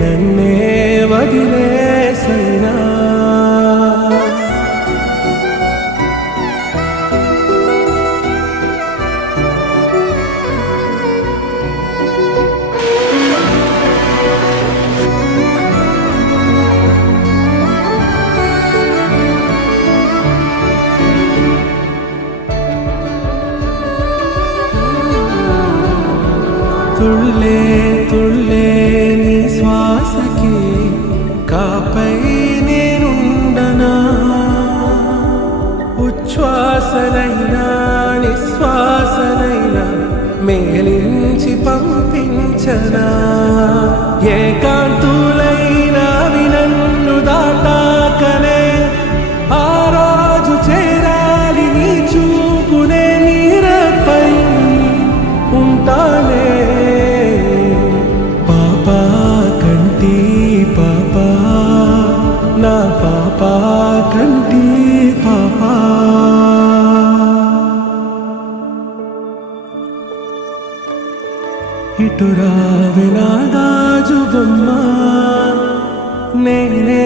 నన్నే వదిలేసైనా తుళ్ళే తుళ్ళే నీ శ్వాసకి కాపై నేనుండనా ఉచ్ఛ్వాసనైనా నిశ్వాసనైనా మేలించి పంపించనా ఏకాంతులైనా నన్ను దాటాకనే ఆ రోజు చేరాలి నీ చూపునే నీరపై ఉంటానే నా పాపా కంటి పాపా ఇటురావే నా గాజు బొమ్మ నేనే